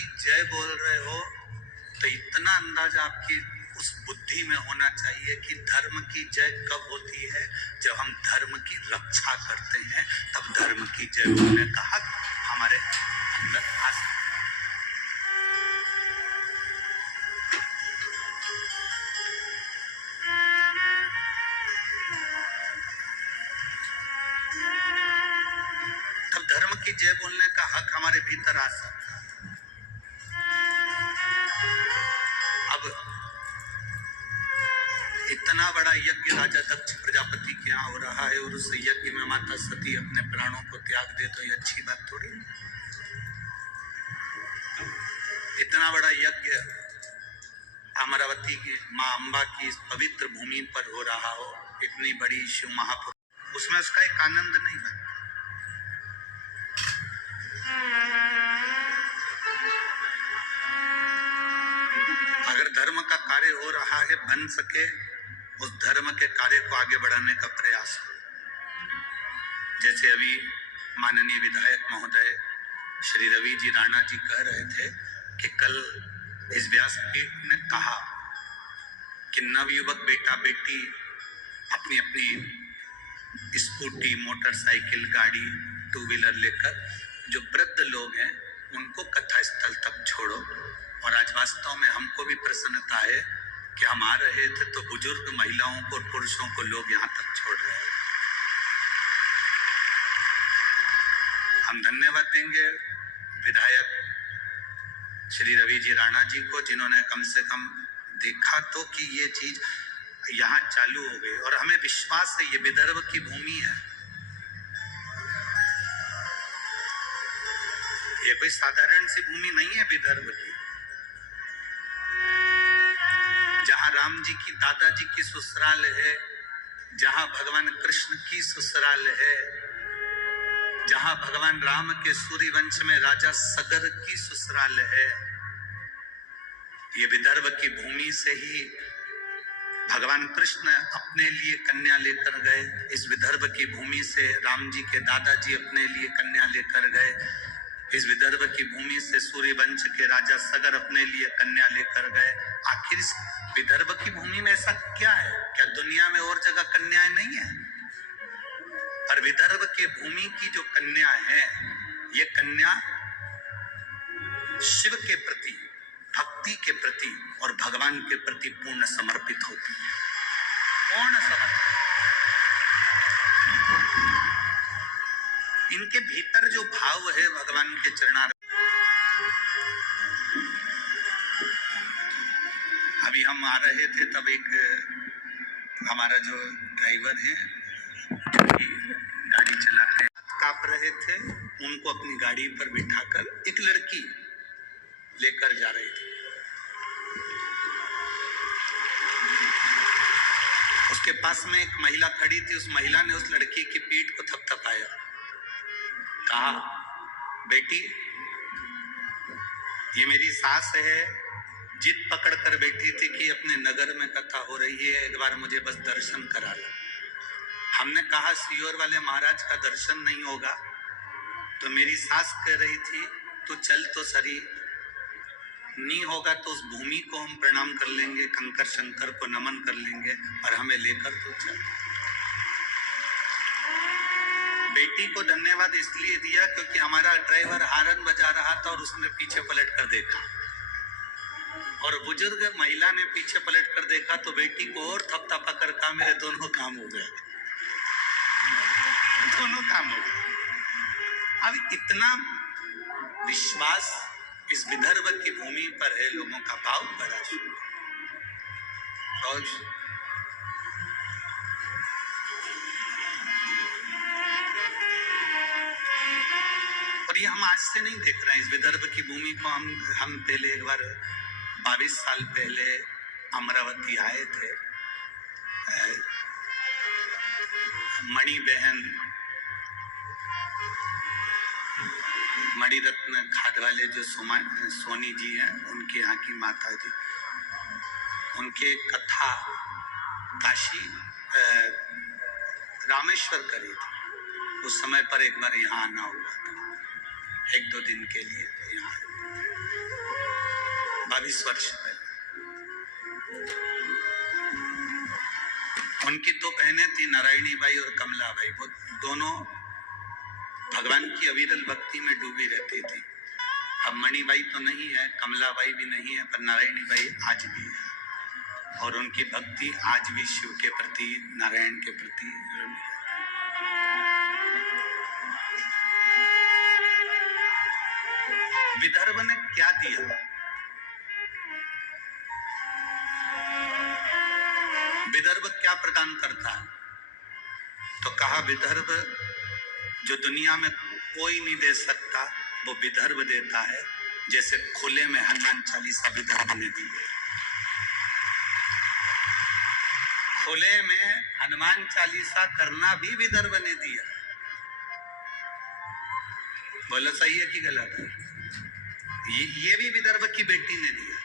की जय बोल रहे हो तो इतना अंदाजा आपकी उस बुद्धि में होना चाहिए कि धर्म की जय कब होती है, जब हम धर्म की रक्षा करते हैं, तब धर्म की जय बोलने का हक हमारे अंदर आ सकता है। तब धर्म की जय बोलने का हक हमारे भीतर आ सकता है। अब इतना बड़ा यज्ञ राजा दक्ष प्रजापति के यहाँ हो रहा है और उस यज्ञ में माता सती अपने प्राणों को त्याग दे तो ये अच्छी बात थोड़ी। इतना बड़ा यज्ञ अमरावती की माँ अम्बा की इस पवित्र भूमि पर हो रहा हो, इतनी बड़ी शिव महापुरुष, उसमें उसका एक आनंद नहीं बनता। अगर धर्म का कार्य हो रहा है, बन सके उस धर्म के कार्य को आगे बढ़ाने का प्रयास हो। जैसे अभी माननीय विधायक महोदय श्री रवि जी राणा जी कह रहे थे कि कल इस व्यासपीठ ने कहा कि नवयुवक बेटा बेटी अपनी अपनी स्कूटी, मोटरसाइकिल, गाड़ी, टू व्हीलर लेकर जो वृद्ध लोग हैं उनको कथा स्थल तक छोड़ो। और आज वास्तव में हमको भी प्रसन्नता है कि हम आ रहे थे तो बुजुर्ग महिलाओं को और पुरुषों को लोग यहाँ तक छोड़ रहे हैं। हम धन्यवाद देंगे विधायक श्री रवि जी राणा जी को, जिन्होंने कम से कम देखा तो कि ये चीज यहाँ चालू हो गई। और हमें विश्वास है ये विदर्भ की भूमि है, ये कोई साधारण सी भूमि नहीं है विदर्भ की, जहां राम जी की दादाजी की ससुराल है, जहां भगवान कृष्ण की ससुराल है, जहां भगवान राम के सूर्यवंश में राजा सगर की ससुराल है। ये विदर्भ की भूमि से ही भगवान कृष्ण अपने लिए कन्या लेकर गए, इस विदर्भ की भूमि से राम जी के दादाजी अपने लिए कन्या लेकर गए, इस विदर्भ की भूमि से सूर्यवंश के राजा सगर अपने लिए कन्या लेकर गए। आखिर इस विदर्भ की भूमि में ऐसा क्या है? क्या दुनिया में और जगह कन्याएं नहीं है? पर विदर्भ के भूमि की जो कन्या है, ये कन्या शिव के प्रति, भक्ति के प्रति और भगवान के प्रति पूर्ण समर्पित होती है, पूर्ण समर्पित। इनके भीतर जो भाव है भगवान के चरणार। अभी हम आ रहे थे तब एक हमारा जो ड्राइवर है गाड़ी चलाते हैं, कांप रहे थे, उनको अपनी गाड़ी पर बिठाकर एक लड़की लेकर जा रही थी। उसके पास में एक महिला खड़ी थी, उस महिला ने उस लड़की की पीठ को थपथपाया, कहा बेटी ये मेरी सास है, जिद पकड़ कर बैठी थी कि अपने नगर में कथा हो रही है, एक बार मुझे बस दर्शन करा लो। हमने कहा सियोर वाले महाराज का दर्शन नहीं होगा, तो मेरी सास कह रही थी तू चल तो सरी, नहीं होगा तो उस भूमि को हम प्रणाम कर लेंगे, कंकर शंकर को नमन कर लेंगे, पर हमें लेकर तो चल। बेटी को धन्यवाद इसलिए दिया क्योंकि हमारा ड्राइवर हारन बजा रहा था और उसने पीछे पलट कर देखा, और बुजुर्ग महिला ने पीछे पलट कर देखा तो बेटी को और थपथपा कर कहा मेरे दोनों काम हो गए, दोनों काम हो गए। अब इतना विश्वास इस विदर्भ की भूमि पर है, लोगों का भाव बड़ा शुभ। और ये हम आज से नहीं देख रहे हैं, इस विदर्भ की भूमि को हम पहले एक बार 22 साल पहले अमरावती आए थे। मणि बहन, मणिरत्न खाद वाले जो सोनी जी हैं, उनके यहाँ की माता जी, उनके कथा काशी रामेश्वर करी थी। उस समय पर एक बार यहाँ आना हुआ था, 1-2 दिन के लिए यहाँ। 22 वर्ष पहले। उनकी दो बहनें थी, नारायणी बाई और कमला बाई। वो दोनों भगवान की अविरल भक्ति में डूबी रहती थी। अब मणिबाई तो नहीं है, कमला बाई भी नहीं है, पर नारायणी बाई आज भी है और उनकी भक्ति आज भी शिव के प्रति, नारायण के प्रति। विदर्भ ने क्या दिया? विदर्भ क्या प्रदान करता है? तो कहा विदर्भ जो दुनिया में कोई नहीं दे सकता वो विदर्भ देता है, जैसे खुले में हनुमान चालीसा विदर्भ ने दी है। खुले में हनुमान चालीसा करना भी विदर्भ ने दिया। बोलो सही है कि गलत है? ये भी विदर्भ की बेटी ने दिया,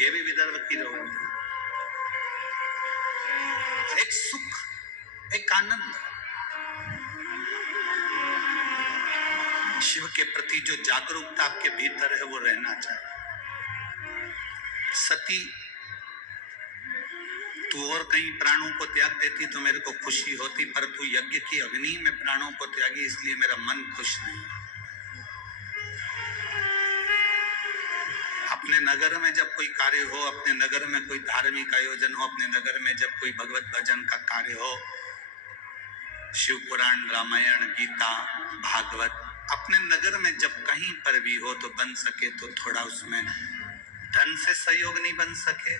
ये भी विदर्भ की रोग ने। एक सुख, एक आनंद, शिव के प्रति जो जागरूकता आपके भीतर है वो रहना चाहिए। सती, तू और कहीं प्राणों को त्याग देती तो मेरे को खुशी होती, पर तू यज्ञ की अग्नि में प्राणों को त्यागी, इसलिए मेरा मन खुश नहीं। अपने नगर में जब कोई कार्य हो, अपने नगर में कोई धार्मिक आयोजन हो, अपने नगर में जब कोई भगवत भजन का कार्य हो, शिव पुराण, रामायण, गीता, भागवत, अपने नगर में जब कहीं पर भी हो तो बन सके तो थोड़ा उसमें धन से सहयोग नहीं बन सके,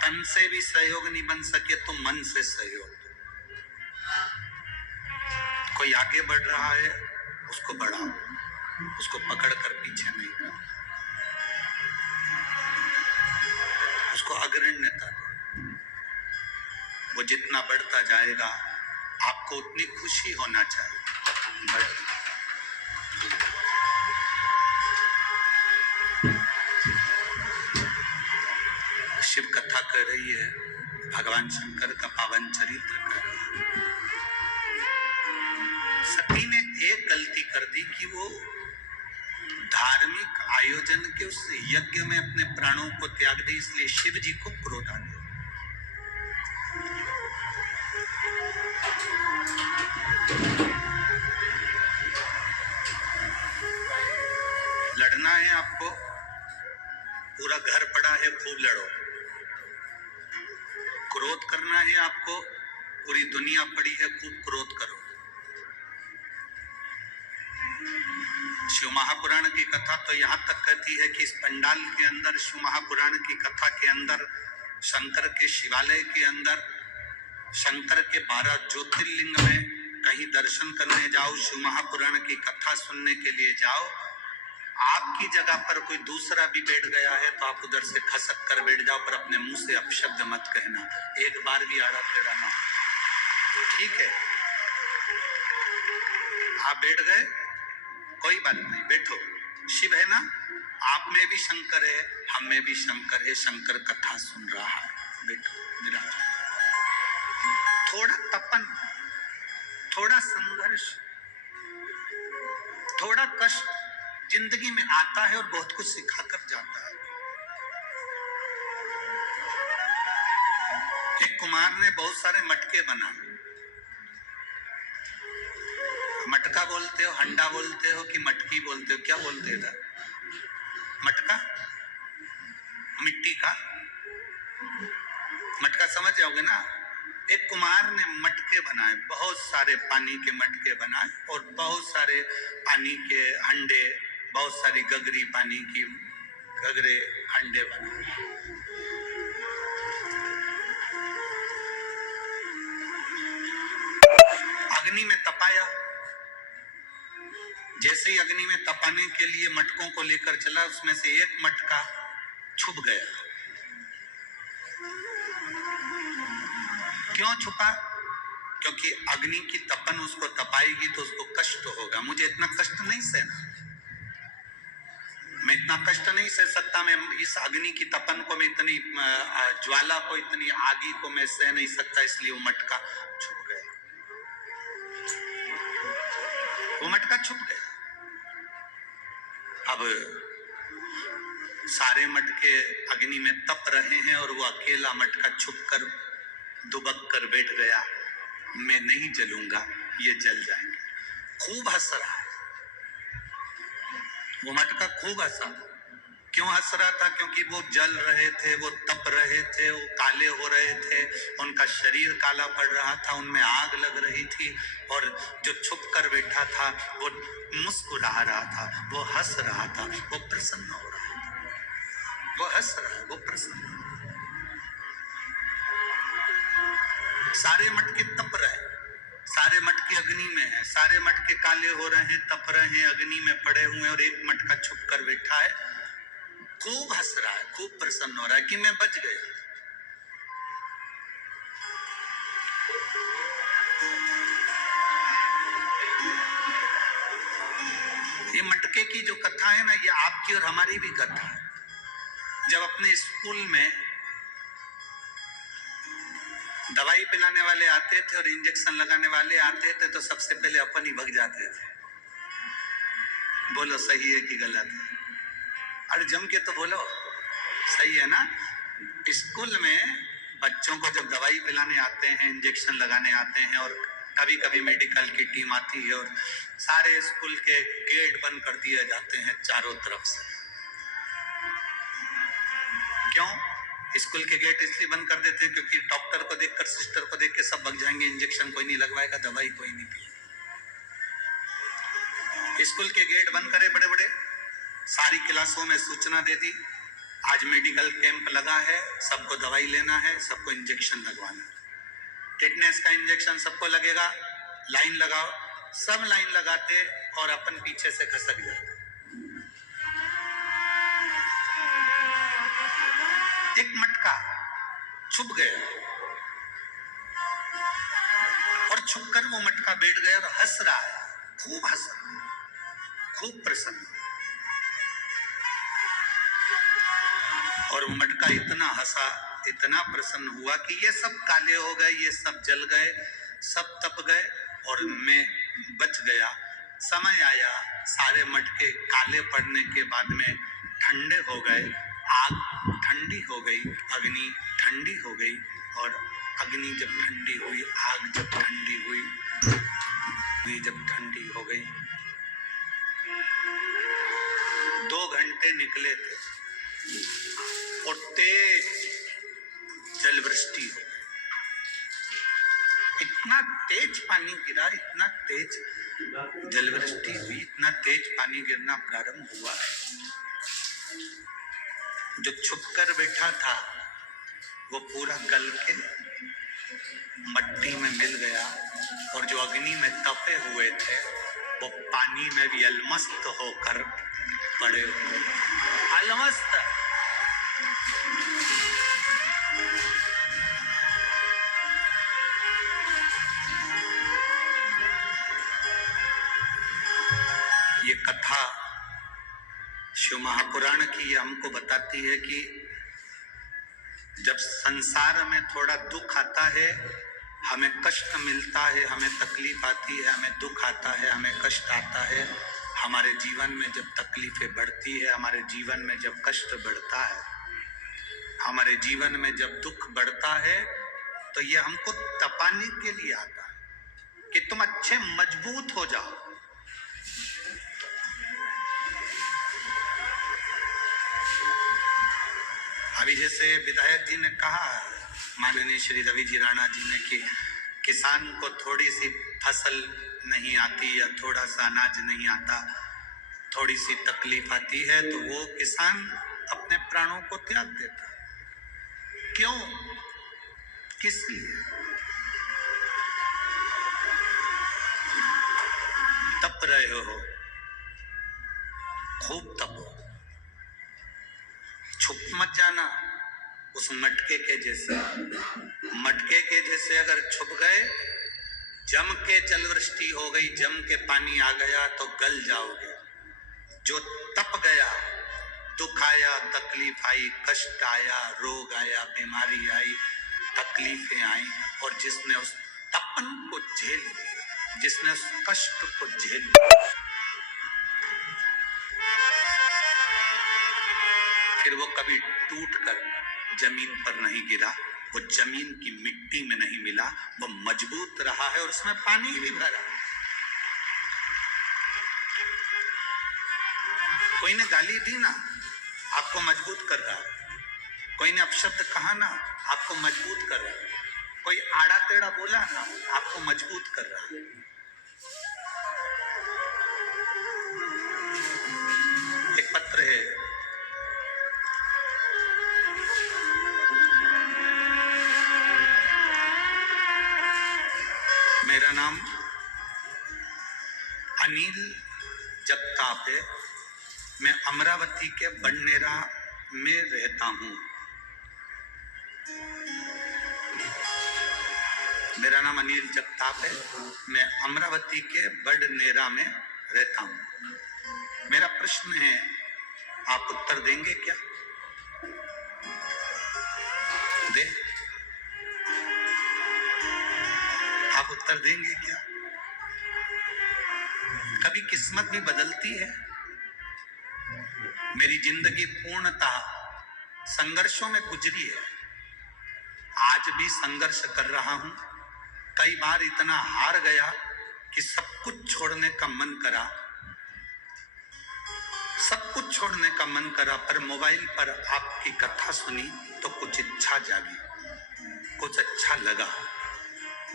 तन से भी सहयोग नहीं बन सके तो मन से सहयोग। कोई आगे बढ़ रहा है उसको बढ़ाओ, उसको पकड़ कर पीछे नहीं कर, उसको अग्रण्यता दो। वो जितना बढ़ता जाएगा आपको उतनी खुशी होना चाहिए। शिव कथा कर रही है, भगवान शंकर का पावन चरित्र कर रही है। सती ने एक गलती कर दी कि वो धार्मिक आयोजन के उस यज्ञ में अपने प्राणों को त्याग दी, इसलिए शिव जी को क्रोध आ गया। लड़ना है आपको, पूरा घर पड़ा है, खूब लड़ो। क्रोध करना है आपको, पूरी दुनिया पड़ी है, खूब क्रोध करो। शिव महापुराण की कथा तो यहाँ तक कहती है कि इस पंडाल के अंदर, शिव महापुराण की कथा के अंदर, शंकर के शिवालय के अंदर, शंकर के 12 ज्योतिर्लिंग में कहीं दर्शन करने जाओ, शिव महापुराण की कथा सुनने के लिए जाओ, आपकी जगह पर कोई दूसरा भी बैठ गया है तो आप उधर से खसक कर बैठ जाओ, पर अपने मुंह से अपशब्द मत कहना, एक बार भी आड़ा टेढ़ा ना। ठीक है, आप बैठ गए, कोई बात नहीं, बैठो। शिव है ना, आप में भी शंकर है, हम में भी शंकर है, शंकर कथा सुन रहा है, बैठो, विराज। थोड़ा तपन, थोड़ा संघर्ष, थोड़ा कष्ट जिंदगी में आता है और बहुत कुछ सिखाकर जाता है। एक कुमार ने बहुत सारे मटके बनाए। मटका बोलते हो, हंडा बोलते हो कि मटकी बोलते हो, क्या बोलते हो? मटका, मिट्टी का मटका, समझ जाओगे ना। एक कुमार ने मटके बनाए, बहुत सारे पानी के मटके बनाए और बहुत सारे पानी के हंडे, बहुत सारी गगरी पानी की गगरे हंडे बनाए। अग्नि में तपाया। जैसे ही अग्नि में तपाने के लिए मटकों को लेकर चला, उसमें से एक मटका छुप गया। क्यों छुपा? क्योंकि अग्नि की तपन उसको तपाएगी तो उसको कष्ट होगा। मुझे इतना कष्ट नहीं सहना, मैं इतना कष्ट नहीं सह सकता, मैं इस अग्नि की तपन को, मैं इतनी ज्वाला को, इतनी आगी को मैं सह नहीं सकता, इसलिए वो मटका छुप गया। वो मटका छुप गया। अब सारे मटके अग्नि में तप रहे हैं और वो अकेला मटका छुप कर दुबक कर बैठ गया, मैं नहीं जलूंगा, ये जल जाएंगे। खूब हंस रहा है वो मटका, खूब हंसा। क्यों हंस रहा था? क्योंकि वो जल रहे थे, वो तप रहे थे, वो काले हो रहे थे, उनका शरीर काला पड़ रहा था, उनमें आग लग रही थी, और जो छुप कर बैठा था वो मुस्कुरा रहा था, वो हंस रहा था, वो प्रसन्न हो रहा था, वो हंस रहा है, वो प्रसन्न। सारे मटके तप रहे, सारे मटके अग्नि में है, सारे मटके काले हो रहे हैं, तप रहे हैं, अग्नि में पड़े हुए हैं, और एक मटका छुप कर बैठा है, खूब हंस रहा है, खूब प्रसन्न हो रहा है कि मैं बच गया। ये मटके की जो कथा है ना, ये आपकी और हमारी भी कथा है। जब अपने स्कूल में दवाई पिलाने वाले आते थे और इंजेक्शन लगाने वाले आते थे तो सबसे पहले अपन ही भग जाते थे। बोलो सही है कि गलत है? अरे जम के तो बोलो, सही है ना? स्कूल में बच्चों को जब दवाई पिलाने आते हैं, इंजेक्शन लगाने आते हैं, और कभी कभी मेडिकल की टीम आती है और सारे स्कूल के गेट बंद कर दिए जाते हैं चारों तरफ से। क्यों स्कूल के गेट इसलिए बंद कर देते हैं? क्योंकि डॉक्टर को देखकर, सिस्टर को देख के सब भाग जाएंगे, इंजेक्शन कोई नहीं लगवाएगा, दवाई कोई नहीं पिएगा। स्कूल के गेट बंद करे बड़े बड़े, सारी क्लासों में सूचना दे दी, आज मेडिकल कैंप लगा है, सबको दवाई लेना है, सबको इंजेक्शन लगवाना है, टिटनेस का इंजेक्शन सबको लगेगा, लाइन लगाओ। सब लाइन लगाते और अपन पीछे से खसक जाते। एक मटका छुप गया और छुपकर वो मटका बैठ गया और हंस रहा है, खूब हंस रहा है, खूब प्रसन्न। और वो मटका इतना हंसा, इतना प्रसन्न हुआ कि ये सब काले हो गए, ये सब जल गए, सब तप गए, और मैं बच गया। समय आया, सारे मटके काले पड़ने के बाद में ठंडे हो गए, आग ठंडी हो गई, अग्नि ठंडी हो गई, और अग्नि जब ठंडी हुई, आग जब ठंडी हुई, अग्नि जब ठंडी हो गई, 2 घंटे निकले थे और तेज जल वृष्टि हो गई। इतना तेज पानी गिरा, इतना तेज जल वृष्टि हुई, इतना तेज पानी गिरना प्रारंभ हुआ, जो छुपकर बैठा था वो पूरा गल के मट्टी में मिल गया, और जो अग्नि में तपे हुए थे वो पानी में भी अलमस्त होकर पड़े हुए, अलमस्त। ये कथा शिव महापुराण की हमको बताती है कि जब संसार में थोड़ा दुख आता है, हमें कष्ट मिलता है, हमें तकलीफ आती है, हमें दुख आता है, हमें कष्ट आता है, हमारे जीवन में जब तकलीफें बढ़ती है, हमारे जीवन में जब कष्ट बढ़ता है, हमारे जीवन में जब दुख बढ़ता है, तो ये हमको तपाने के लिए आता है कि तुम अच्छे मजबूत हो जाओ। अभी जैसे विधायक जी ने कहा, माननीय श्री रवि जी राणा जी ने, कि किसान को थोड़ी सी फसल नहीं आती या थोड़ा सा अनाज नहीं आता, थोड़ी सी तकलीफ आती है, तो वो किसान अपने प्राणों को त्याग देता है। क्यों? किस लिए? तप रहे हो, खूब तपो, छुप मत जाना उस मटके के जैसे। मटके के जैसे अगर छुप गए, जम के जल वृष्टि हो गई, जम के पानी आ गया तो गल जाओगे। जो तप गया, दुख आया, तकलीफ आई, कष्ट आया, रोग आया, बीमारी आई, तकलीफें आई, और जिसने उस तपन को झेल लिया, जिसने उस कष्ट को झेल लिया, फिर वो कभी टूटकर जमीन पर नहीं गिरा, वो जमीन की मिट्टी में नहीं मिला, वो मजबूत रहा है और उसमें पानी भी भरा। कोई ने गाली दी ना, आपको मजबूत कर रहा है। कोई ने अपशब्द कहा ना, आपको मजबूत कर रहा है। कोई आड़ा टेढ़ा बोला ना, आपको मजबूत कर रहा है। एक पत्र है, मेरा नाम अनिल जगताप है, मैं अमरावती के बड़नेरा में रहता हूँ। मेरा नाम अनिल जगताप है, मैं अमरावती के बड़नेरा में रहता हूँ। मेरा प्रश्न है, आप उत्तर देंगे क्या? दे? आप उत्तर देंगे क्या? कभी किस्मत भी बदलती है। मेरी जिंदगी पूर्णतः संघर्षों में गुजरी है। आज भी संघर्ष कर रहा हूं। कई बार इतना हार गया कि सब कुछ छोड़ने का मन करा, सब कुछ छोड़ने का मन करा, पर मोबाइल पर आपकी कथा सुनी तो कुछ इच्छा जागी, कुछ अच्छा लगा।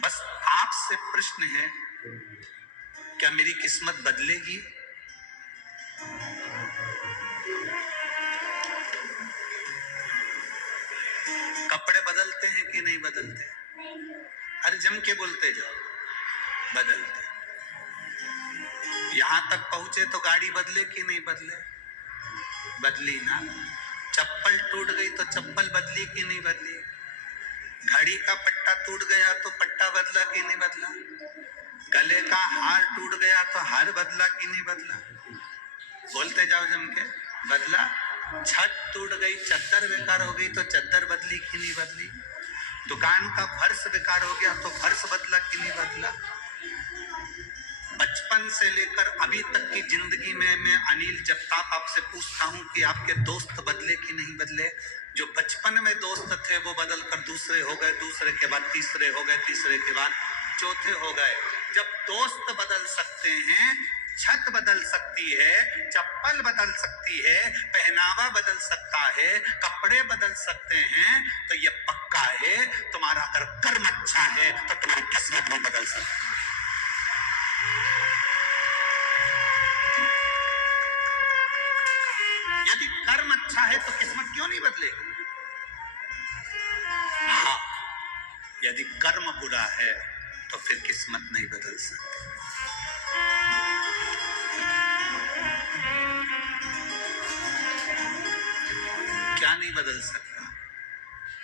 बस आपसे प्रश्न है, क्या मेरी किस्मत बदलेगी? कपड़े बदलते हैं कि नहीं बदलते? अरे जम के बोलते जाओ, बदलते। यहां तक पहुंचे तो गाड़ी बदले कि नहीं बदले? बदली ना। चप्पल टूट गई तो चप्पल बदली कि नहीं बदली? घड़ी का पट्टा टूट गया तो पट्टा बदला कि नहीं बदला? गले का हार टूट गया तो हार बदला कि नहीं बदला? बोलते जाओ जम के, बदला। छत टूट गई, चद्दर बेकार हो गई तो चद्दर बदली कि नहीं बदली? दुकान का फर्श बेकार हो गया तो फर्श बदला कि नहीं बदला? बचपन से लेकर अभी तक की जिंदगी में मैं अनिल जगताप आपसे पूछता हूं कि आपके दोस्त बदले कि नहीं बदले? जो बचपन में दोस्त थे वो बदल कर दूसरे हो गए, दूसरे के बाद तीसरे हो गए, तीसरे के बाद चौथे हो गए। जब दोस्त बदल सकते हैं, छत बदल सकती है, चप्पल बदल सकती है, पहनावा बदल सकता है, कपड़े बदल सकते हैं, तो ये पक्का है तुम्हारा अगर कर्म अच्छा है तो तुम्हारी किस्मत भी बदल सकती है। यदि कर्म अच्छा है तो किस्मत क्यों नहीं बदलेगी? हाँ, यदि कर्म बुरा है तो फिर किस्मत नहीं बदल सकती। क्या नहीं बदल सकता?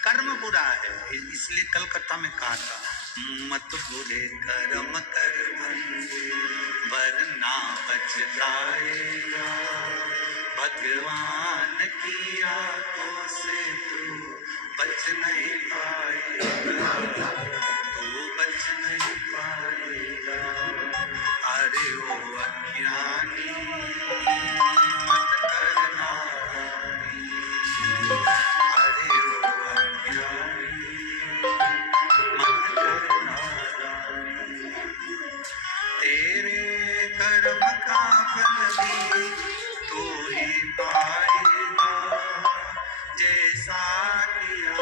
कर्म बुरा है। इसलिए कलकत्ता में कहा था, मत बुरे कर्म कर वरना पछताएगा, भगवान की आंखों से तू बच नहीं पाएगा, तू बच नहीं पाएगा। अरे ओ अज्ञानी मत करना, अरे ओ अज्ञानी मत करना, तेरे कर्म का फल भी तू ही पाएगा, जैसा किया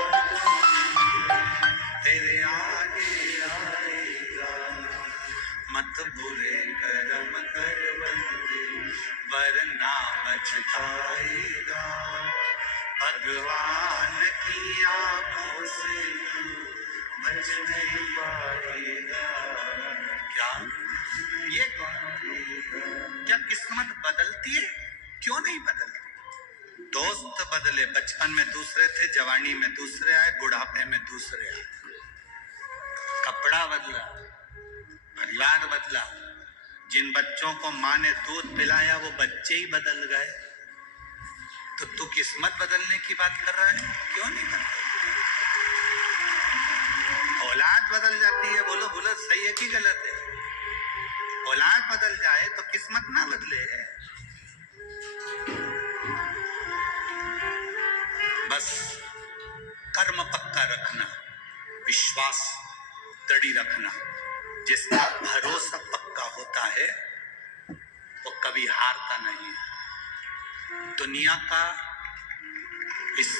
तेरे आगे आएगा। मत बुरे कर्म कर बंदे वरना पछताएगा, भगवान की आंखों से तू बच नहीं पाएगा। क्या ये क्या किस्मत बदलती है? क्यों नहीं बदलती? दोस्त बदले, बचपन में दूसरे थे, जवानी में दूसरे आए, बुढ़ापे में दूसरे आए। कपड़ा बदला, परिवार बदला, जिन बच्चों को माँ ने दूध पिलाया वो बच्चे ही बदल गए। तो तू किस्मत बदलने की बात कर रहा है? क्यों नहीं करता? औलाद बदल जाती है, बोलो बोलो सही है कि गलत है? औलाद बदल जाए तो किस्मत ना बदले। कर्म पक्का रखना, विश्वास दृढ़ रखना। जिसका भरोसा पक्का होता है वो कभी हारता नहीं है। दुनिया का इस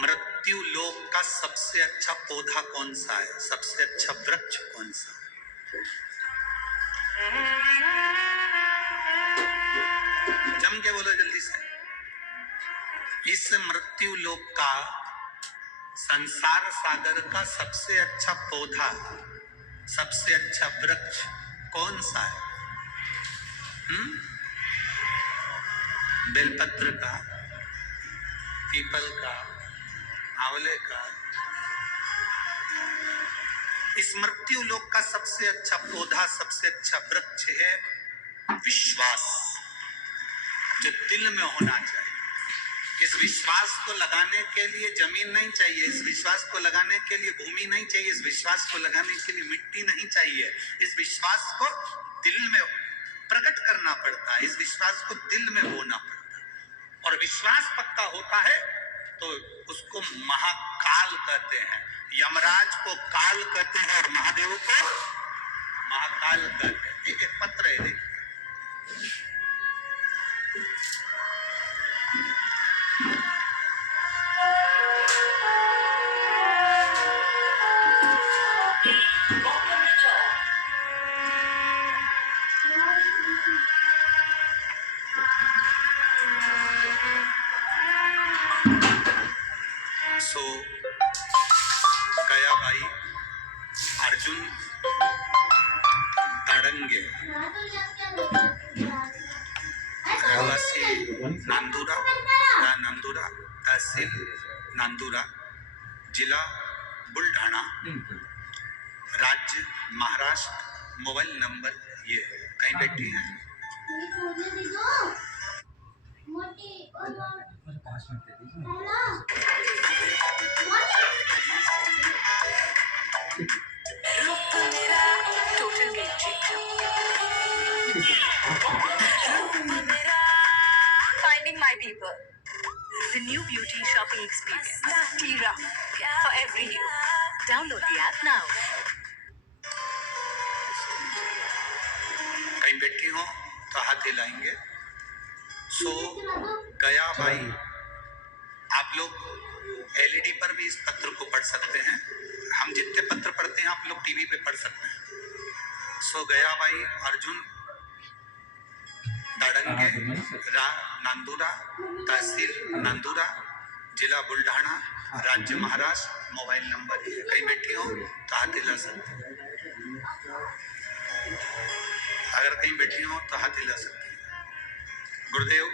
मृत्यु लोक का सबसे अच्छा पौधा कौन सा है, सबसे अच्छा वृक्ष कौन सा है? जम के बोलो जल्दी से। इस मृत्यु लोक का संसार सागर का सबसे अच्छा पौधा, सबसे अच्छा वृक्ष कौन सा है? बेलपत्र का, पीपल का, आंवले का। इस मृत्यु लोक का सबसे अच्छा पौधा, सबसे अच्छा वृक्ष है विश्वास, जो दिल में होना चाहिए। इस विश्वास को लगाने के लिए जमीन नहीं चाहिए, इस विश्वास को लगाने के लिए भूमि नहीं चाहिए, इस विश्वास को लगाने के लिए मिट्टी नहीं चाहिए। इस विश्वास को दिल में प्रकट करना पड़ता है, इस विश्वास को दिल में बोना पड़ता है। और विश्वास पक्का होता है तो उसको महाकाल कहते हैं। यमराज को काल कहते हैं और महादेव को महाकाल कहते हैं। एक पत्र है, देखिए। सो गया भाई अर्जुन ताड़ंगे रहवासी नांदुरा तहसील नांदुरा, जिला बुल्ढाना, राज्य महाराष्ट्र। मोबाइल नंबर ये है। कहीं बैठी हैं? Total game changer. Finding my people. The new beauty shopping experience. Tira. For every you. Download the app now. कहीं बैठी हो तो हाथ हिलाएंगे। सो गया भाई, आप लोग एलईडी पर भी इस पत्र को पढ़ सकते हैं। हम जितने पत्र पढ़ते हैं आप लोग टीवी पे पढ़ सकते हैं। सो गया भाई अर्जुन ताड़ंगे, नांदुरा, तहसील नांदुरा, जिला बुल्ढाना, राज्य महाराष्ट्र। मोबाइल नंबर है। कहीं बैठी हो तो हाथ हिला सकते हैं। अगर कहीं बैठी हो तो हाथ हिला सकते हैं। गुरुदेव,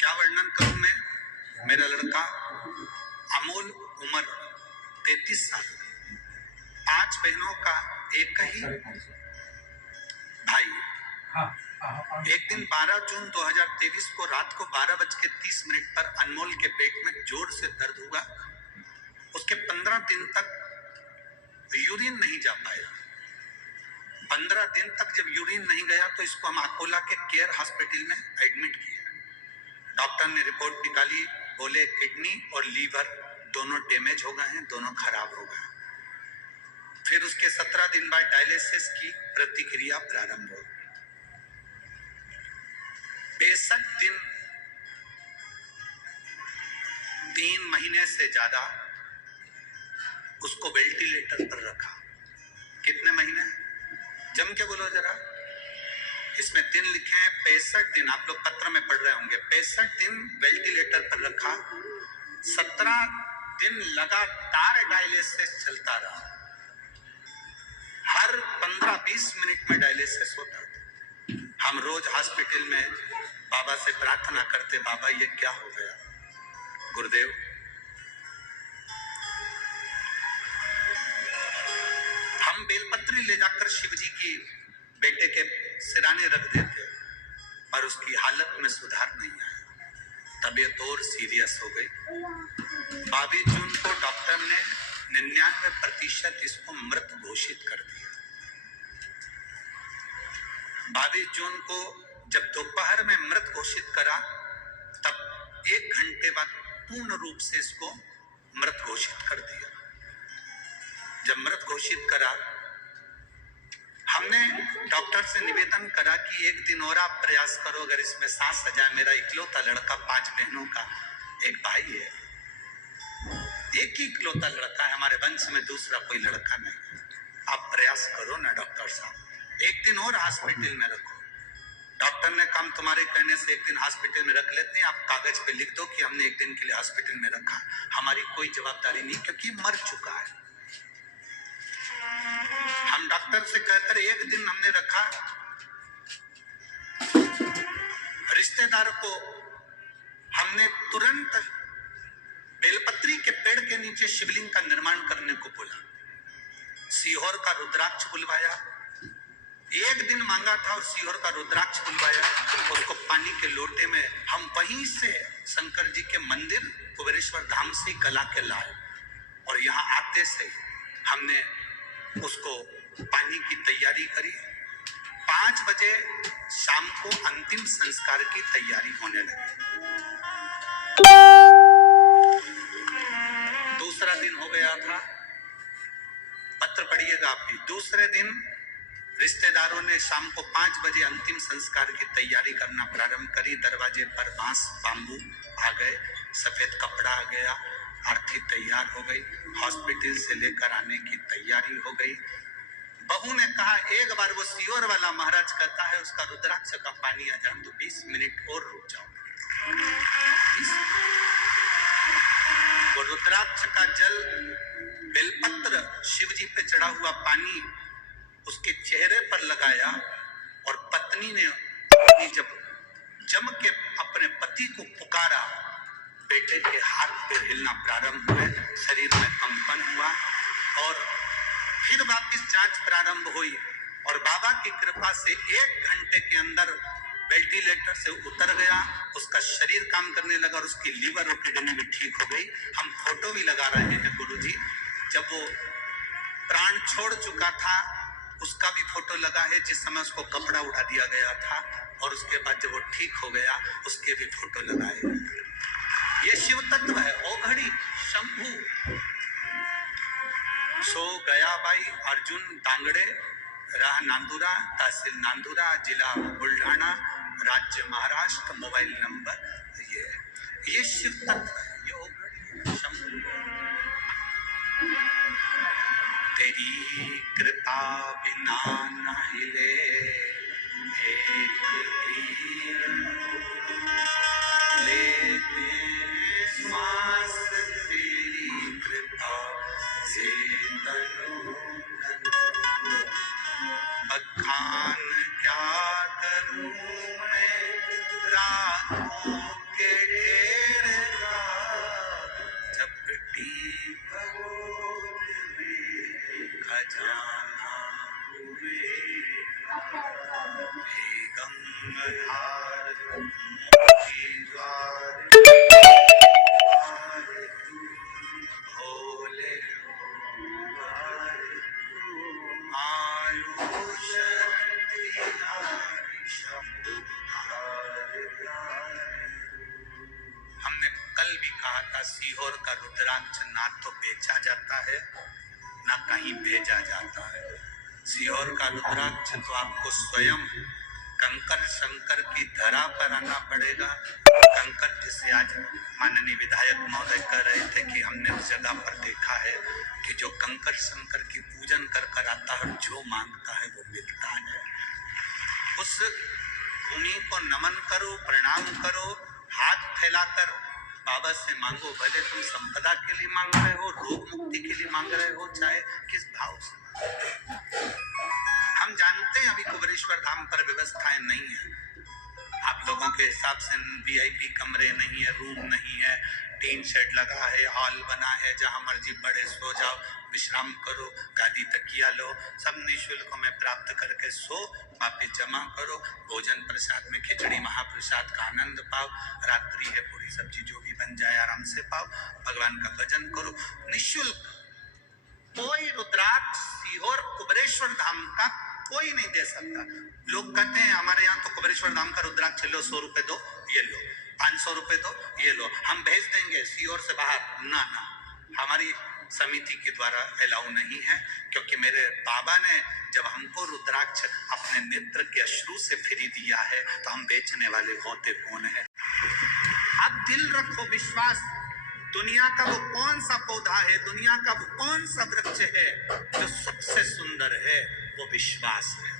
क्या वर्णन करूं मैं? मेरा लड़का अमोल, उम्र 33 साल, 5 बहनों का एक ही भाई। एक दिन 12 जून 2023 को रात को 12:30 पर अनमोल के पेट में जोर से दर्द हुआ। उसके 15 दिन तक यूरिन नहीं जा पाया। 15 दिन तक जब यूरिन नहीं गया तो इसको हम अकोला के केयर हॉस्पिटल में एडमिट किया। डॉक्टर ने रिपोर्ट निकाली, बोले किडनी और लीवर दोनों डैमेज हो गए हैं, दोनों खराब हो गए। फिर उसके 17 दिन बाद डायलिसिस की प्रतिक्रिया प्रारंभ हो। 65 दिन, 3 महीने से ज्यादा उसको वेंटिलेटर पर रखा। कितने महीने? जम के बोलो जरा। इसमें दिन लिखे हैं 65 दिन, आप लोग पत्र में पढ़ रहे होंगे। 65 दिन वेंटिलेटर पर रखा। 17 दिन लगातार डायलिसिस चलता रहा। हर 15-20 मिनट में डायलिसिस होता था। हम रोज हॉस्पिटल में बाबा से प्रार्थना करते, बाबा ये क्या हो गया? गुरुदेव, हम बेलपत्री ले जाकर शिव जी की बेटे के सिराने रख देते, पर उसकी हालत में सुधार नहीं आया। तबीयत और सीरियस हो गई। 22 जून को डॉक्टर ने 99% इसको मृत घोषित कर दिया। 22 जून को जब दोपहर में मृत घोषित करा, तब 1 घंटे बाद पूर्ण रूप से इसको मृत घोषित कर दिया। जब मृत घोषित करा, हमने डॉक्टर से निवेदन करा कि एक दिन और आप प्रयास करो, अगर इसमें सांस आ जाए। मेरा इकलौता लड़का, 5 बहनों का एक भाई है, एक ही इकलौता लड़का है हमारे वंश में, दूसरा कोई लड़का नहीं। आप प्रयास करो ना डॉक्टर साहब, एक दिन और हॉस्पिटल में रखो। डॉक्टर ने कहा तुम्हारे कहने से एक दिन हॉस्पिटल में रख लेते हैं, आप कागज पे लिख दो कि हमने एक दिन के लिए हॉस्पिटल में रखा। हमारी कोई जवाबदारी नहीं, क्योंकि मर चुका है। हम डॉक्टर से कहकर एक दिन हमने रखा। रिश्तेदार को हमने तुरंत बेलपत्री के पेड़ के नीचे शिवलिंग का निर्माण करने को बोला। सीहोर का रुद्राक्ष बुलवाया, एक दिन मांगा था और सीहोर का रुद्राक्ष बुलवाया। उसको पानी के लोटे में हम वहीं से शंकर जी के मंदिर कुबेरेश्वर धाम से गला के लाए, और यहाँ आते से हमने उसको पानी की तैयारी करी। 5 बजे शाम को अंतिम संस्कार की तैयारी होने लगी। दूसरा दिन हो गया था, पत्र पढ़िएगा आप भी। दूसरे दिन रिश्तेदारों ने शाम को 5 बजे अंतिम संस्कार की तैयारी करना प्रारंभ करी। दरवाजे पर बांस बांबू आ गए, सफेद कपड़ा आ गया, आरती तैयार हो गई, हॉस्पिटल से लेकर आने की तैयारी हो गई। बहू ने कहा एक बार वो सीहोर वाला महाराज कहता है उसका रुद्राक्ष का पानी आ जाए तो 20 मिनट और रुक जाओ। वो रुद्राक्ष का जल, बेलपत्र, शिव जी पे चढ़ा हुआ पानी उसके चेहरे पर लगाया, और पत्नी ने जब जम के अपने पति को पुकारा, बेटे के हाथ पैर हिलना प्रारंभ हुए, शरीर में कंपन हुआ, और फिर वापस जांच प्रारंभ हुई। और बाबा की कृपा से 1 घंटे के अंदर वेंटिलेटर से उतर गया, उसका शरीर काम करने लगा और उसकी लीवर और किडनी भी ठीक हो गई। हम फोटो भी लगा रहे हैं गुरुजी, जब वो प्राण छोड़ चुका था उसका भी फोटो लगा है, जिस समय उसको कपड़ा उठा दिया गया था, और उसके बाद जब वो ठीक हो गया उसके भी फोटो लगाए। ये शिव तत्व है। ओघड़ी शंभू सो गया बाई अर्जुन दांगड़े, राह नांदुरा, तहसील नांदुरा, जिला बुल्ढाना, राज्य महाराष्ट्र, मोबाइल नंबर ये शिव तत्व है। ये ओघड़ी शंभू। तेरी कृपा बिना न हिले एक तीर, लेते श्वास तेरी कृपा से तनु तनु। बखान क्या करूं मैं रातों के ढेर का, झपटी भगोर में खजाना हुए। हे गंगाधार मोती द्वार, भोले आयुष हमने कल भी कहा था, सीहोर का रुद्राक्ष ना तो बेचा जाता है ना कहीं भेजा जाता है। सीहोर का रुद्राक्ष तो आपको स्वयं कंकर शंकर की धरा पर आना पड़ेगा। कंकर जिसे आज माननीय विधायक महोदय कह रहे थे कि हमने उस जगह पर देखा है कि जो कंकर शंकर की पूजन कर कर आता है, जो मांगता है वो मिलता है। उस भूमि को नमन करो, प्रणाम करो, हाथ फैलाकर बाबा से मांगो। भले तुम संपदा के लिए मांग रहे हो, रोग मुक्ति के लिए मांग रहे हो, चाहे किस भाव से। हम जानते हैं अभी कुबेरेश्वर धाम पर व्यवस्थाएं नहीं है, आप लोगों के हिसाब से वीआईपी कमरे नहीं है, रूम नहीं है, टीन शेड लगा है, हॉल बना है, जहां मर्जी पड़े सो जाओ, विश्राम करो, गादी तकिया लो, सब निःशुल्क में प्राप्त करके सो, वापिस जमा करो, भोजन प्रसाद में खिचड़ी महाप्रसाद का आनंद पाओ, रात्रि है पूरी सब्जी जो भी बन जाए आराम से पाओ, भगवान का भजन करो, निःशुल्क। कोई रुद्राक्ष सीहोर कुबेरेश्वर धाम का कोई नहीं दे सकता। लोग कहते हैं हमारे यहाँ तो कुबेरेश्वर धाम का रुद्राक्ष लो, 100 रुपए दो, ये लो। 500 रुपए दो, ये लो, हम भेज देंगे सीओर से बाहर। ना ना, हमारी समिति के द्वारा अलाउ नहीं है, क्योंकि मेरे बाबा ने जब हमको रुद्राक्ष अपने नेत्र के अश्रु से फ्री दिया है, तो हम बेचने वाले होते कौन है? आप दिल रखो, विश्वास। दुनिया का वो कौन सा पौधा है, दुनिया का वो कौन सा वृक्ष है जो सबसे सुंदर है? वो विश्वास है।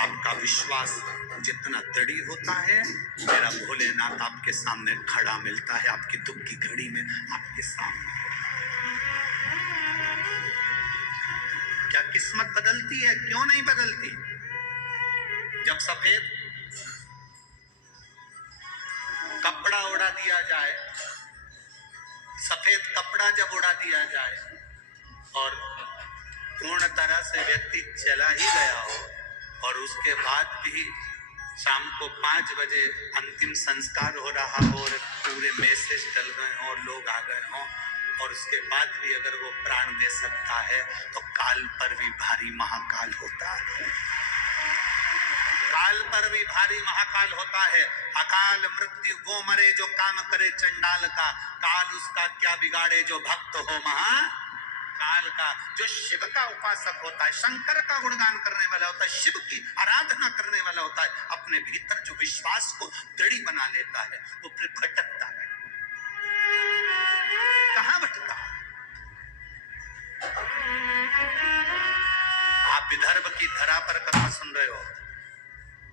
आपका विश्वास जितना दृढ़ होता है, मेरा भोलेनाथ आपके सामने खड़ा मिलता है, आपकी दुख की घड़ी में आपके सामने। क्या किस्मत बदलती है? क्यों नहीं बदलती? जब सफेद कपड़ा उड़ा दिया जाए, सफेद कपड़ा जब उड़ा दिया जाए और पूर्ण तरह से व्यक्ति चला ही गया हो, और उसके बाद भी शाम को 5 बजे अंतिम संस्कार हो रहा हो और पूरे मैसेज डल गए हों और लोग आ गए हों, और उसके बाद भी अगर वो प्राण दे सकता है, तो काल पर भी भारी महाकाल होता है। काल पर भी भारी महाकाल होता है। अकाल मृत्यु वो मरे जो काम करे चंडाल का, काल उसका क्या बिगाड़े जो भक्त हो महाकाल का। जो शिव का उपासक होता है, शंकर का गुणगान करने वाला होता है, शिव की आराधना करने वाला होता है, अपने भीतर जो विश्वास को दृढ़ बना लेता है, वो फिर भटकता है। कहां भटका? आप विदर्भ की धरा पर कथा सुन रहे हो।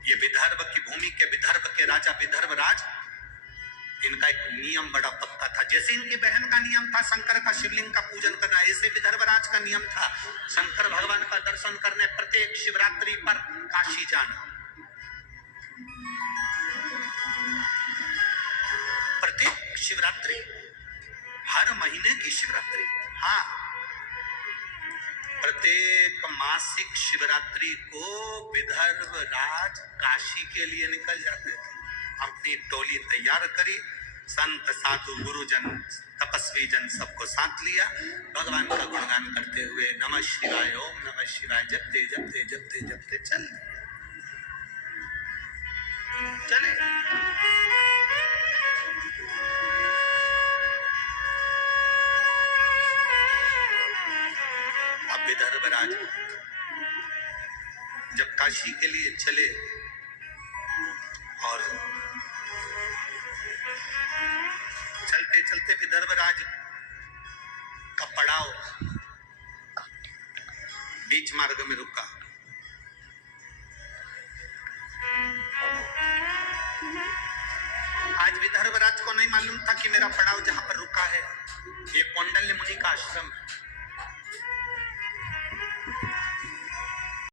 ये विदर्भ की भूमि के, विदर्भ के राजा विदर्भ राज, इनका एक नियम बड़ा पक्का था। जैसे इनकी बहन का नियम था शंकर का शिवलिंग का पूजन करना, ऐसे विदर्भ राज का नियम था शंकर भगवान का दर्शन करने प्रत्येक शिवरात्रि पर काशी जाना। प्रत्येक शिवरात्रि, हर महीने की शिवरात्रि, हाँ, प्रत्येक मासिक शिवरात्रि को विदर्भ राज काशी के लिए निकल जाते थे। अपनी टोली तैयार करी, संत साधु गुरुजन तपस्वी जन सबको साथ लिया, भगवान का गुणगान करते हुए नमः शिवाय, ओम नमः शिवाय जपते जपते जपते जपते चले। अब विदर्भ राज जब काशी के लिए चले और चलते चलते विदर्भ राज का पड़ाव बीच मार्ग में रुका। आज विदर्भ राज को नहीं मालूम था कि मेरा पड़ाव जहां पर रुका है, ये कौंडल्य मुनि का आश्रम है।